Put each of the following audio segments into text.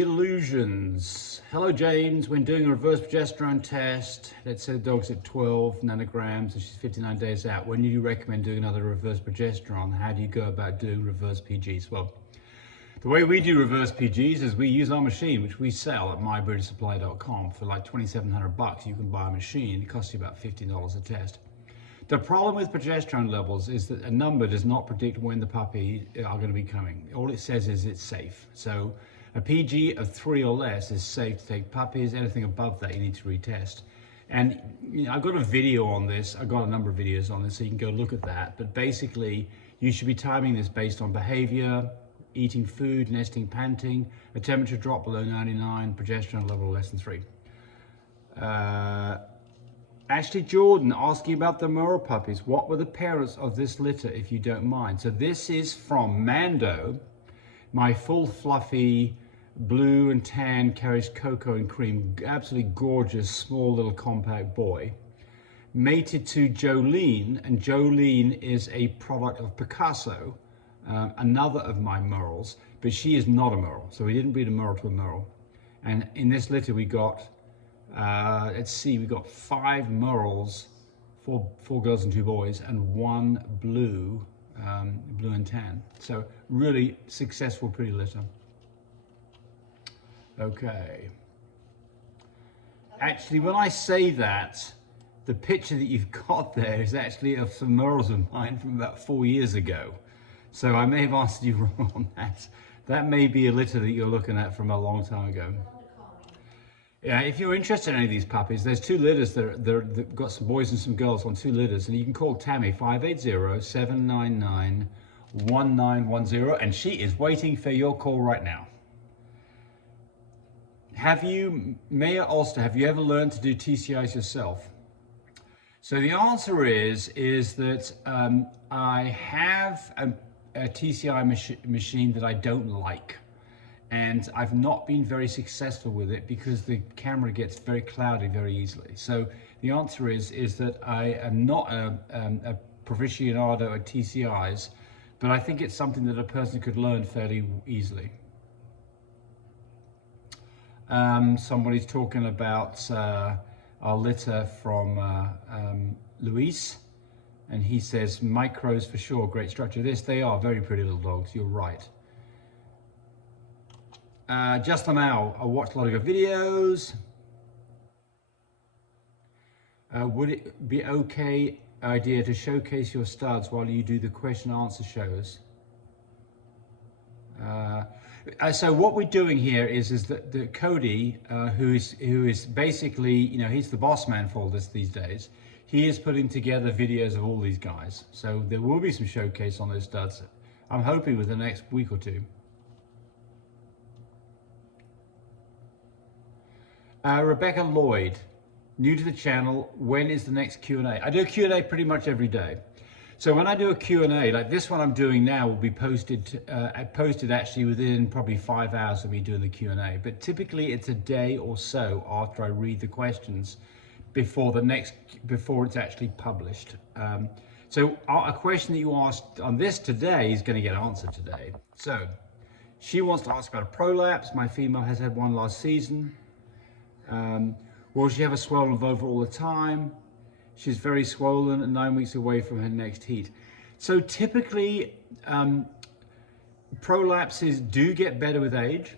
Illusions. Hello James, when doing a reverse progesterone test, let's say the dog's at 12 nanograms and she's 59 days out, when do you recommend doing another reverse progesterone? How do you go about doing reverse PGs? Well, the way we do reverse PGs is we use our machine, which we sell at mybritish.supply.com for like 2,700 bucks. You can buy a machine, it costs you about $15 a test. The problem with progesterone levels is that a number does not predict when the puppy are going to be coming. All it says is it's safe. So a PG of 3 or less is safe to take puppies. Anything above that you need to retest. And you know, I've got a video on this. I've got a number of videos on this, so you can go look at that. But basically, you should be timing this based on behavior, eating food, nesting, panting, a temperature drop below 99, progesterone level less than 3. Ashley Jordan asking about the Merle puppies. What were the parents of this litter, if you don't mind? So this is from Mando, my full fluffy blue and tan, carries cocoa and cream, absolutely gorgeous, small little compact boy. Mated to Jolene, and Jolene is a product of Picasso, another of my Merles, but she is not a Merle. So we didn't breed a Merle to a Merle. And in this litter we got, let's see, we got 5 Merles, four girls and 2 boys, and 1 blue, blue and tan. So really successful, pretty litter. Okay. Actually, when I say that, the picture that you've got there is actually of some Merles of mine from about 4 years ago. So I may have answered you wrong on that. That may be a litter that you're looking at from a long time ago. Yeah, if you're interested in any of these puppies, there's 2 litters that got some boys and some girls on 2 litters, and you can call Tammy 580-799-1910, and she is waiting for your call right now. Have you, Maya Ulster, have you ever learned to do TCIs yourself? So the answer is that I have a TCI machine that I don't like. And I've not been very successful with it because the camera gets very cloudy very easily. So the answer is that I am not a proficionado at TCIs, but I think it's something that a person could learn fairly easily. Somebody's talking about our litter from Luis, and he says micros for sure, great structure. Yes, they are very pretty little dogs, you're right. Just Lamau, I watched a lot of your videos. Would it be okay idea to showcase your studs while you do the question answer shows? So what we're doing here is that Cody, who is basically, you know, he's the boss man for all this these days. He is putting together videos of all these guys. So there will be some showcase on those studs. I'm hoping within the next week or 2. Rebecca Lloyd, new to the channel, when is the next Q&A? I do a Q&A pretty much every day. So when I do a Q&A, like this one I'm doing now will be posted actually within probably 5 hours of me doing the Q&A. But typically it's a day or so after I read the questions before it's actually published. So a question that you asked on this today is going to get answered today. So she wants to ask about a prolapse. My female has had one last season. Will she have a swollen vulva all the time? She's very swollen and 9 weeks away from her next heat. So typically, prolapses do get better with age.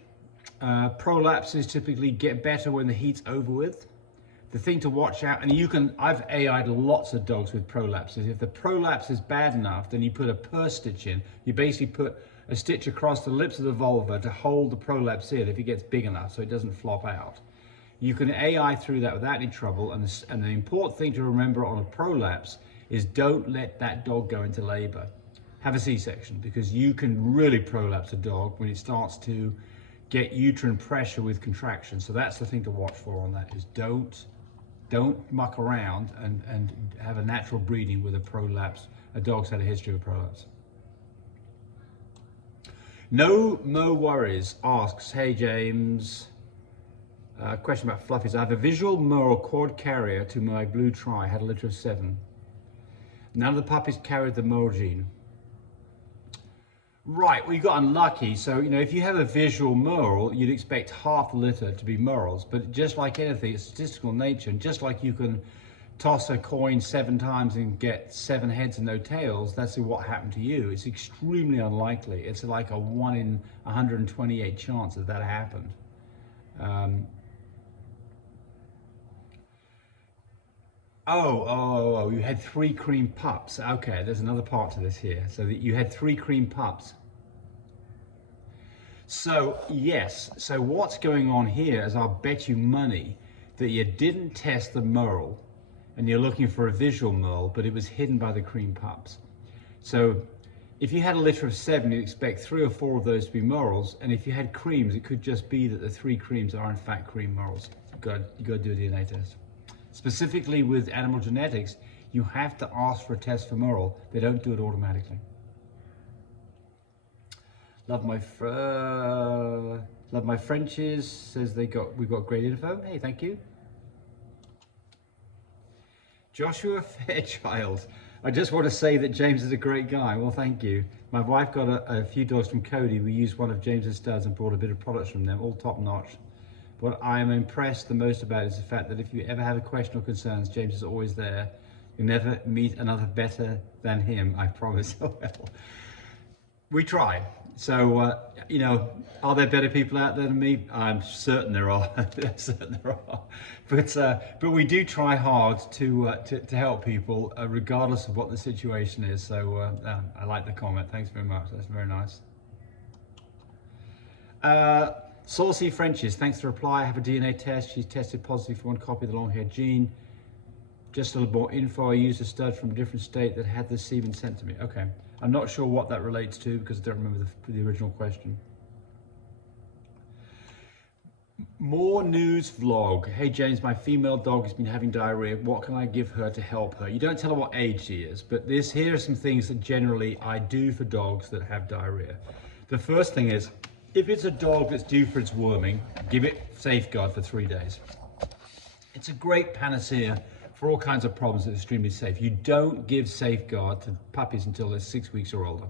Prolapses typically get better when the heat's over with. The thing to watch out, and I've AI'd lots of dogs with prolapses. If the prolapse is bad enough, then you put a purse stitch in. You basically put a stitch across the lips of the vulva to hold the prolapse in if it gets big enough so it doesn't flop out. You can AI through that without any trouble, and the important thing to remember on a prolapse is don't let that dog go into labor. Have a C-section, because you can really prolapse a dog when it starts to get uterine pressure with contraction. So that's the thing to watch for on that, is don't muck around and have a natural breeding with a prolapse. A dog's had a history of a prolapse. No Mo Worries asks, hey James, question about fluffies. I have a visual Merle quad carrier to my blue tri, had a litter of 7. None of the puppies carried the Merle gene. Right, well, you got unlucky. So, you know, if you have a visual merle, you'd expect half the litter to be merles. But just like anything, it's statistical nature. And just like you can toss a coin 7 times and get 7 heads and no tails, that's what happened to you. It's extremely unlikely. It's like a 1 in 128 chance that happened. Oh, you had 3 cream pups. Okay, there's another part to this here. So that you had 3 cream pups. So yes, so what's going on here is I'll bet you money that you didn't test the merle and you're looking for a visual merle, but it was hidden by the cream pups. So if you had a litter of 7, you'd expect 3 or 4 of those to be merles, and if you had creams, it could just be that the 3 creams are in fact cream merles. You got to do a DNA test. Specifically with animal genetics, you have to ask for a test for merle. They don't do it automatically. Love my Frenches, says we got great info. Hey, thank you. Joshua Fairchild, I just want to say that James is a great guy. Well, thank you. My wife got a few dogs from Cody. We used one of James's studs and brought a bit of products from them, all top notch. What I am impressed the most about is the fact that if you ever have a question or concerns, James is always there. You'll never meet another better than him, I promise. Well, we try. So, you know, are there better people out there than me? I'm certain there are. But we do try hard to help people, regardless of what the situation is. So I like the comment. Thanks very much. That's very nice. Saucy Frenches, thanks for the reply. I have a DNA test. She's tested positive for 1 copy of the long-haired gene. Just a little more info. I used a stud from a different state that had the semen sent to me. Okay. I'm not sure what that relates to because I don't remember the original question. More news vlog. Hey James, my female dog has been having diarrhea. What can I give her to help her? You don't tell her what age she is, but here are some things that generally I do for dogs that have diarrhea. The first thing is, if it's a dog that's due for its worming, give it Safeguard for 3 days. It's a great panacea for all kinds of problems. It's extremely safe. You don't give Safeguard to puppies until they're 6 weeks or older.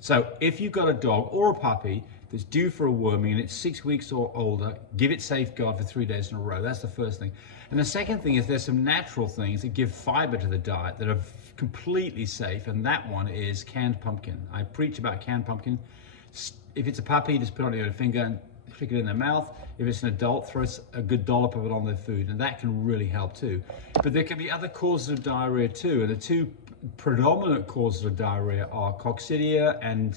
So if you've got a dog or a puppy that's due for a worming and it's 6 weeks or older, give it Safeguard for 3 days in a row. That's the first thing. And the second thing is there's some natural things that give fiber to the diet that are completely safe, and that one is canned pumpkin. I preach about canned pumpkin. If it's a puppy, just put it on your finger and stick it in their mouth. If it's an adult, throw a good dollop of it on their food, and that can really help too. But there can be other causes of diarrhea too, and the 2 predominant causes of diarrhea are coccidia and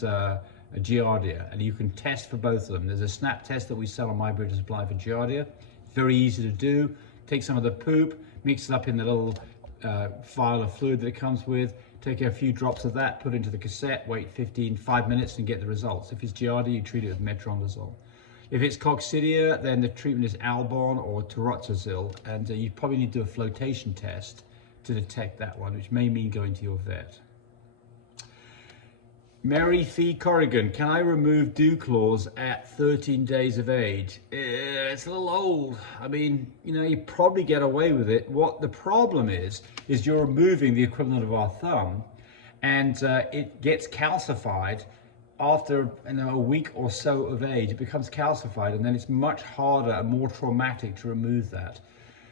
giardia, and you can test for both of them. There's a snap test that we sell on My Breeder Supply for giardia. Very easy to do. Take some of the poop, mix it up in the little vial of fluid that it comes with, take a few drops of that, put it into the cassette, wait 5 minutes and get the results. If it's giardia, you treat it with metronidazole. If it's coccidia, then the treatment is Albon or Toroxazil, and you probably need to do a flotation test to detect that one, which may mean going to your vet. Mary Fee Corrigan, can I remove Dewclaws at 13 days of age? It's a little old. I mean, you know, you probably get away with it. What the problem is you're removing the equivalent of our thumb, and it gets calcified after a week or so of age. It becomes calcified, and then it's much harder and more traumatic to remove that.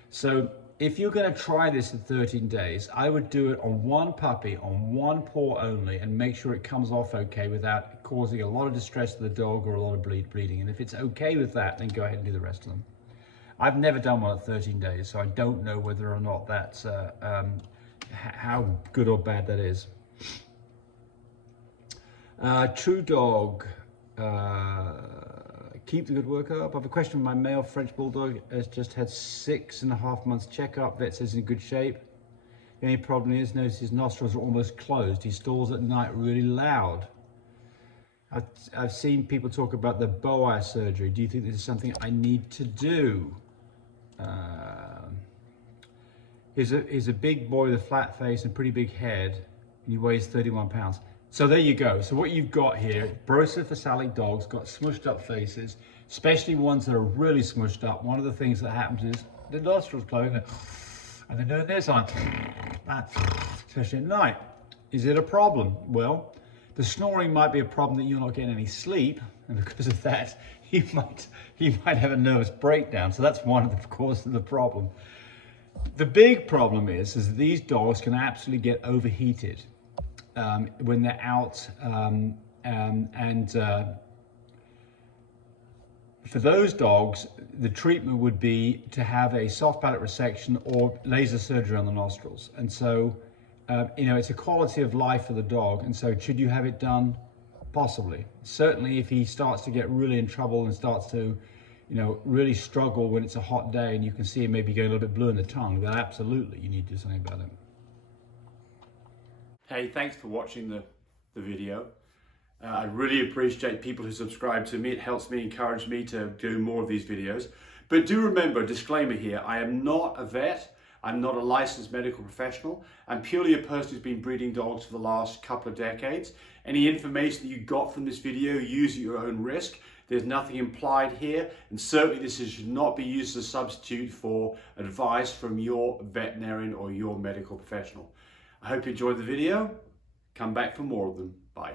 So if you're going to try this at 13 days, I would do it on 1 puppy, on 1 paw only, and make sure it comes off okay without causing a lot of distress to the dog or a lot of bleeding. And if it's okay with that, then go ahead and do the rest of them. I've never done one at 13 days, so I don't know whether or not that's how good or bad that is. True Dog, keep the good work up. I have a question. My male French Bulldog has just had 6.5 months checkup. Vet says he's in good shape. The only problem is, notice his nostrils are almost closed. He snores at night really loud. I've seen people talk about the BOAS surgery. Do you think this is something I need to do? He's a big boy with a flat face and pretty big head, and he weighs 31 pounds. So there you go. So what you've got here, brachycephalic dogs got smushed up faces, especially ones that are really smushed up. One of the things that happens is the nostrils close and they're doing this on, especially at night. Is it a problem? Well, The snoring might be a problem that you're not getting any sleep, and because of that, you might have a nervous breakdown. So that's one of the causes of the problem. The big problem is these dogs can absolutely get overheated when they're out, for those dogs, the treatment would be to have a soft palate resection or laser surgery on the nostrils. And so, it's a quality of life for the dog. And so should you have it done? Possibly. Certainly if he starts to get really in trouble and starts to, really struggle when it's a hot day and you can see him maybe going a little bit blue in the tongue, then absolutely you need to do something about it. Hey, thanks for watching the video. I really appreciate people who subscribe to me. It helps me, encourage me to do more of these videos. But do remember, disclaimer here, I am not a vet. I'm not a licensed medical professional. I'm purely a person who's been breeding dogs for the last couple of decades. Any information that you got from this video, use at your own risk. There's nothing implied here, and certainly this should not be used as a substitute for advice from your veterinarian or your medical professional. I hope you enjoyed the video. Come back for more of them. Bye.